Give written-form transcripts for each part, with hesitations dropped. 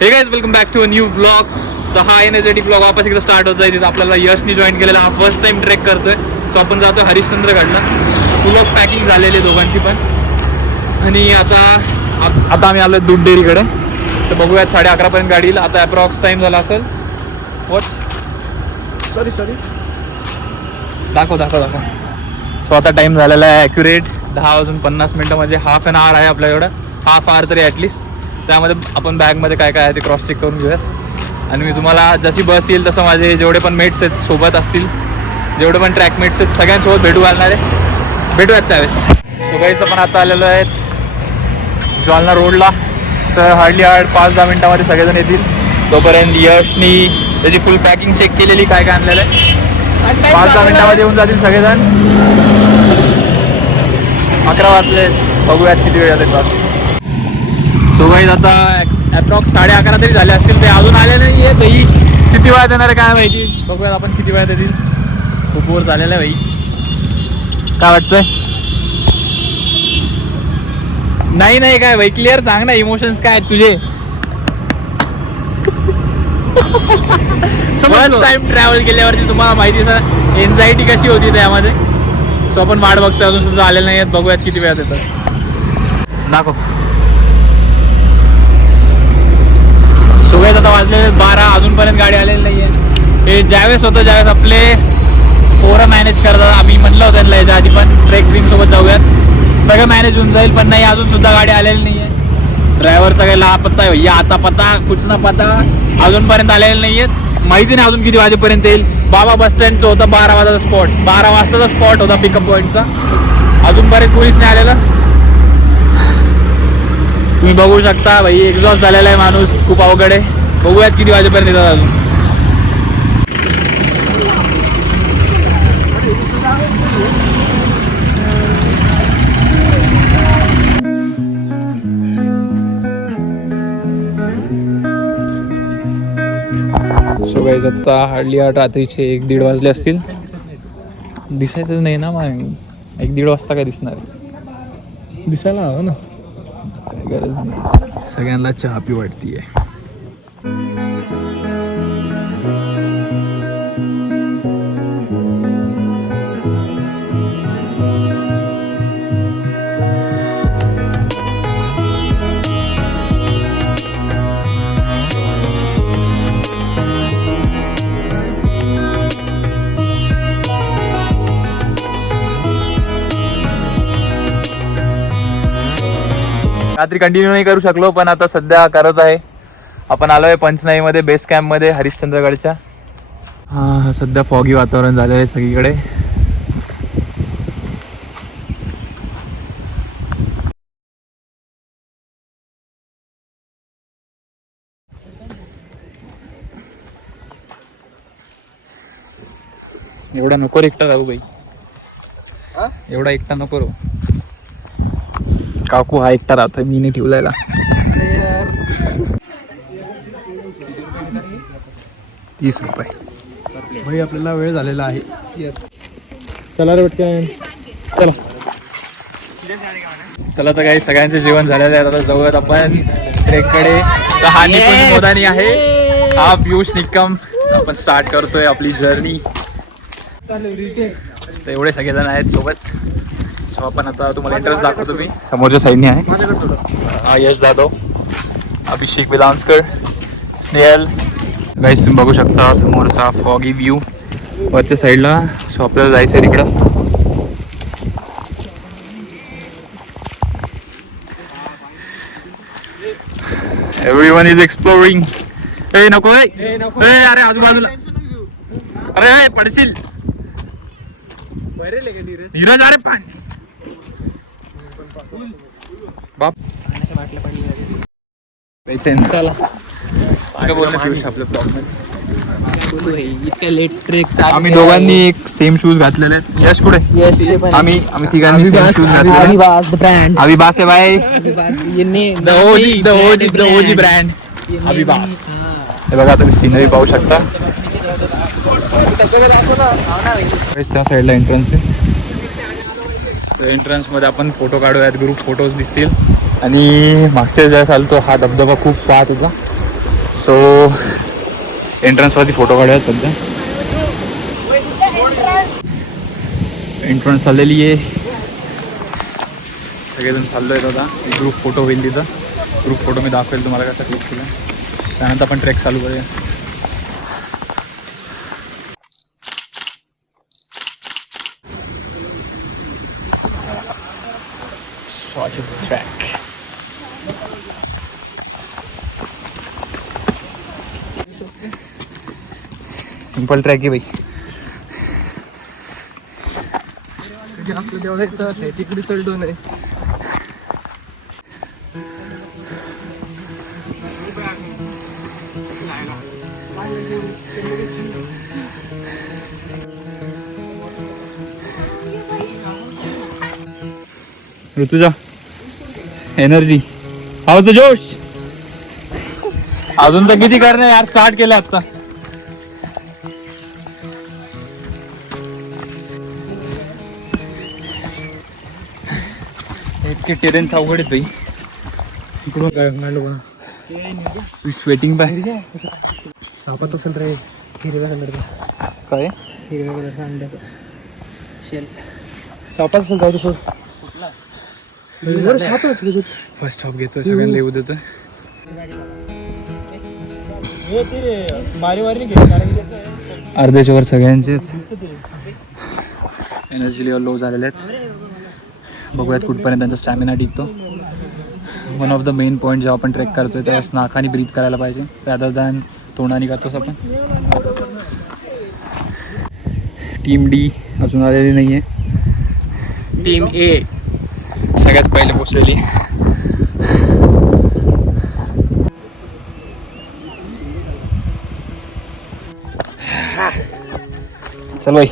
हे guys welcome back to a new vlog. तर हा एनर्जेटिक व्लॉग वापस एकदा स्टार्ट होत जायचं. आपल्याला यशनी जॉईन केलेला हा फर्स्ट टाइम ट्रेक करतोय. सो आपण जातो हरिश्चंद्रगडला. फुल ऑफ पॅकिंग झालेली दोघांची पण. आणि आता आम्ही आलो दूध डेअरीकडे. तर बघूयात 11:30 गाडी येईल. आता अप्रॉक्स टाइम झाला असेल. वॉच सॉरी दाखव. सो आता टाइम झालेला आहे ॲक्युरेट 10:50 म्हणजे हाफ ॲन आवर आहे आपल्याकडं. हाफ आवर तरी ॲटलिस्ट. त्यामध्ये आपण बॅगमध्ये काय काय आहे ते क्रॉस चेक करून घेऊयात. आणि मी तुम्हाला जशी बस येईल तसं माझे जेवढे पण मेट्स आहेत सोबत असतील, जेवढे पण ट्रॅक मेट्स आहेत सगळ्यांसोबत भेटूयात त्यावेळेस. सो गाईस आपण आता आलेलो आहेत जालना रोडला. तर हार्डली 5-10 मिनटामध्ये सगळेजण येतील. तोपर्यंत यशनी त्याची फुल पॅकिंग चेक केलेली काय काय आणलेलं आहे. 5-10 मिनटामध्ये येऊन जातील सगळेजण. 11 वाजले. बघूयात किती वेळ येतात. सो गाईज आता ॲप्रॉक्स 11:30 तरी झाले असतील. ते अजून आले नाही आहे. भाई किती वेळात येणार आहे काय माहिती. बघूयात आपण किती वेळात येतील. खूप वर झालेलं आहे भाई. काय वाटतंय? नाही काय भाई क्लिअर सांग ना. इमोशन्स काय आहेत तुझे? फर्स्ट टाइम ट्रॅव्हल केल्यावरती तुम्हाला माहिती आहे एन्झायटी कशी होती त्यामध्ये. सो आपण वाट बघतोय. अजून सुद्धा आलेलं नाही आहेत. बघूयात किती वेळात येतात. दाखव. सो गाईज आता वाजले 12. अजूनपर्यंत गाडी आलेली नाही आहे. हे ज्यावेळेस त्यावेळेस आपले पोरं मॅनेज करतात. आम्ही म्हणलं होतं त्यांना याच्या आधी पण ट्रेक सोबत जाऊयात, सगळं मॅनेज होऊन जाईल. पण नाही, अजून सुद्धा गाडी आलेली नाही आहे. ड्रायव्हर सगळे लापत्ता आहे भैया. आता पता कुछ ना पता अजूनपर्यंत आलेले नाही आहेत. माहिती नाही अजून किती वाजेपर्यंत येईल. बाबा बस स्टँडचं होतं 12 वाजता स्पॉट. 12 वाजताचा स्पॉट होता पिकअप पॉईंटचा. अजूनपर्यंत कोणीच नाही आलेलं. तुम्ही बघू शकता भाई एक्झॉस्ट झालेला आहे माणूस. खूप अवघड आहे. बघूयात किती वाजेपर्यंत येतात अजून. सो गाईज आता हार्डली 8 रात्रीचे 1-1:30 वाजले असतील. दिसायचंच नाही ना मग. 1-1:30 वाजता काय दिसणार? दिसायला हवं ना. काय गरज नाही. सगळ्यांना चहा पी वाटतीये. रात्री कंटिन्यू नाही करू शकलो, पण आता सध्या करत आहे. आपण आलो आहे पंचनाईमध्ये बेस कॅम्पमध्ये हरिश्चंद्रगडच्या. हां सध्या फॉगी वातावरण झालेलं आहे सगळीकडे. एवढा नको एकटा राहू बाई. एवढा एकटा नको राहू. काकू हा एकटा राहतोय. मी नाही ठेवलायला. ₹30 भाई. आपल्याला वेळ झालेला आहे. येस चला रे पटकन. चला तर काही सगळ्यांचे जेवण झालेलं आहे. आता जाऊयात आपण ट्रेककडे. तर हा निपुण मोदानी आहे. हा पियुष निकम. आपण स्टार्ट करतोय आपली जर्नी. तर एवढे सगळेजण आहेत सोबत. सो आपण आता तुम्हाला इंटरेस्ट दाखवतो. मी समोरच्या साईडने आहे. हा यश जाधव, अभिषेक विलांसकर, स्नेहल. गाईस तुम्ही बघू शकता समोरचा फॉगी व्ह्यू वरच्या साईडला. सो आपल्याला जायचं आहे तिकडं. Everyone is exploring. ए नको अरे आजूबाजूला. अरे पडशील नीरज. अरे पाणी बाप. चला इतक्या लेट ट्रेक. आम्ही दोघांनी एक सेम शूज घातलेले आहेत. यश कुठे? आम्ही तिघांनी सेम शूज घातलेले. अभिबास आहे बाय. The OG brand Abibas. हे बघा तुम्ही सिनरी पाहू शकता. त्या साईडला एंट्रन्स आहे. एंट्रन्समध्ये आपण फोटो काढूयात. ग्रुप फोटोज दिसतील. आणि मागच्या ज्या साल तो हा धबधबा खूप पाहत होता. सो एंट्रन्सवरती फोटो काढूया सध्या. एंट्रन्स आलेली आहे, सगळेजण चाललो आहेत आता. ग्रुप फोटो होईल तिथं. ग्रुप फोटो मी दाखवेल तुम्हाला कसा क्लिक केला. त्यानंतर आपण ट्रेक चालू करूया. ट्रॅक सिंपल ट्रॅक आहे भाई. आपलं तेवढ्याच तिकडे चढलो नाही. ऋतुजा एनर्जी हवं जोश. अजून तर किती करणार यार, स्टार्ट केलं आता. इतके टेरेन्स अवघड आहेत भाई. इकडून काय बघा स्वेटिंग बाय. सापात असेल रे, हिरव्या कलरचा. काय हिरव्या कलरचा अंड्याचा शेल सापात असेल. जाऊ दे. फर्स्ट स्टॉप घेतोय, सगळ्यांना येऊ देतोय. अर्ध्याच्या वर सगळ्यांचेच एनर्जी लेवल लो झालेले आहेत. बघूयात कुठपर्यंत त्यांचा स्टॅमिना टिकतो. One of the main point जेव्हा आपण ट्रेक करतोय त्यावेळेस नाकाने ब्रीथ करायला पाहिजे, रॅदर दॅन तोंडाने करतोस आपण. टीम डी अजून आलेली नाही आहे. टीम ए सगळ्यात पहिले पोचलेली. चल भाई.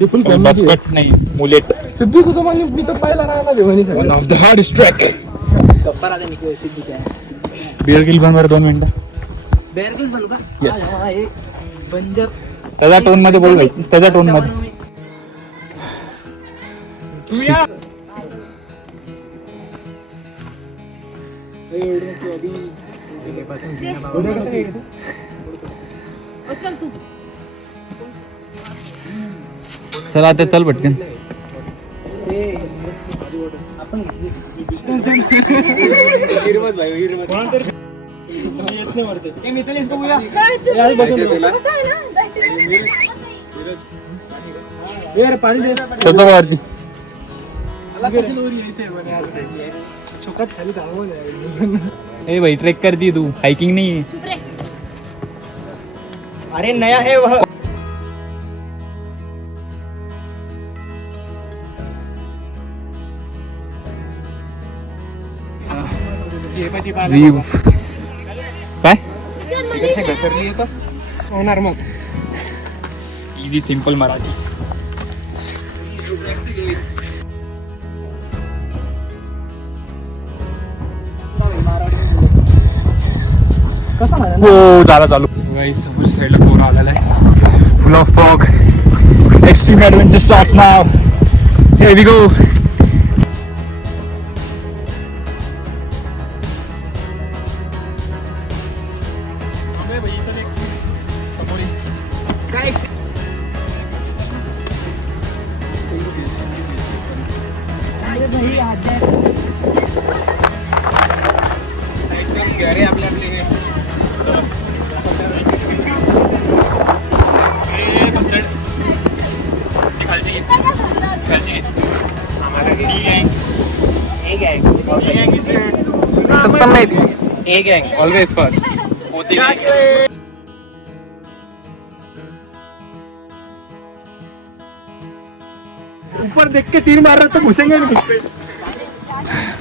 बसकट नाही, मुलेट. सिद्धू तुझं मला मी तर पाहिला नाही. One of the hardest track. Bear Grylls बन बरं 2 मिनिटं. येस, त्याच्या टोन मध्ये बोल भाई, त्याच्या टोन मध्ये. चला आता चल पटकन. वरती ए भाई ट्रेक करती तू, हायकिंग नहीं है. अरे नया है वह. काय घसरली होतं होणार मग. Easy simple Marathi. हो झाला चालू. समोरच्या साईडला कोण आलेला आहे. Full of fog. Extreme adventure starts नाव. Here we go. सत्तर नाही ती. ए गँग ऑलवेज फर्स्ट होती. ऊपर देख के 3 मार रहा तो घुसेंगे नहीं.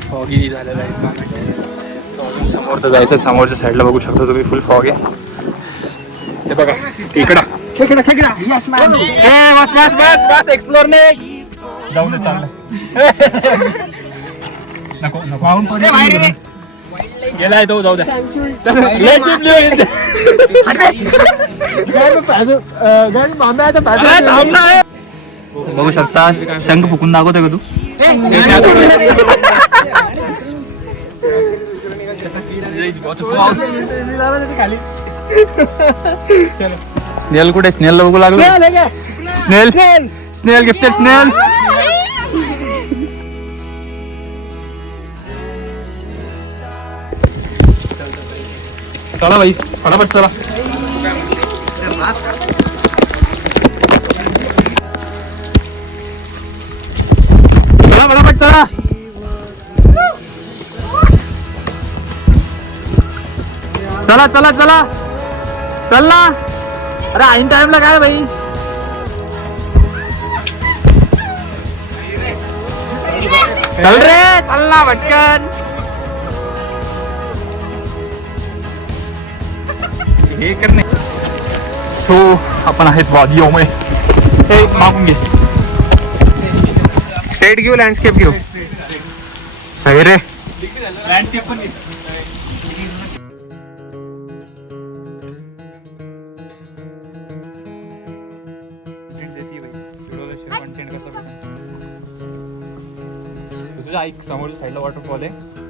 फॉगी झालेला आहे. समोरचं जायचं, समोरच्या साईडला बघू शकता तुम्ही फुल फॉग आहे. हे बघा खेकडा खेकडा खेकडा. Yes man. बस बस बस बस एक्सप्लोर नाही. जाऊ दे चाललं. नको नको गेलाय तो, जाऊ द्या. बघू शकता शंख फुकून दाखवतोय का तू. खाली स्नेल कुठे स्नेल बघू लागलो स्नेल स्नेल गिफ्टेड स्नेल चला भाई फटाफट चला चला फटाफट चला चला चला चला चल ना अरे ऐन टाइमला काय भाई चल रे चल ना पटकन हे करणे सो आपण आहेत वादियोमध्ये हे मागून घे स्ट्रेट घेऊ लँडस्केप घेऊ सही रे लँडस्केप पण घे तुझं ऐक समोरच्या साईडला वॉटरफॉल आहे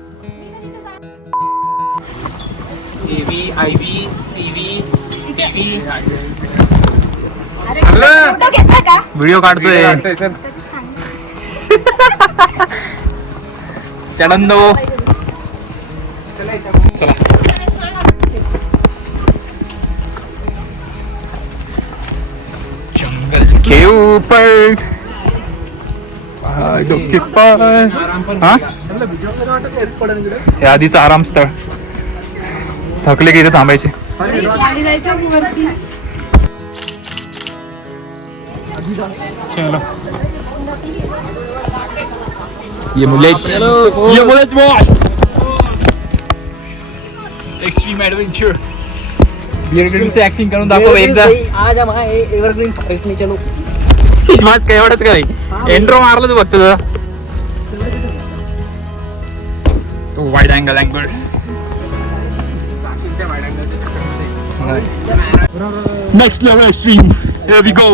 AV, IB, CV, DV. Photo घेतला का? व्हिडिओ काढतोय चढंदो चला जंगल के ऊपर पहाड़ों के पार हाँ हे आधीच आराम स्थळ थकले की इथे थांबायचे चलो ये mullet boy extreme adventure bearded से ऍक्टिंग करून दाखव एकदा आज हम आए एवरग्रीन फॉरेस्ट में चलो माझ काय एवढंच काय एंट्रो मारलं तू फक्त तुझा wide angle next level extreme here we go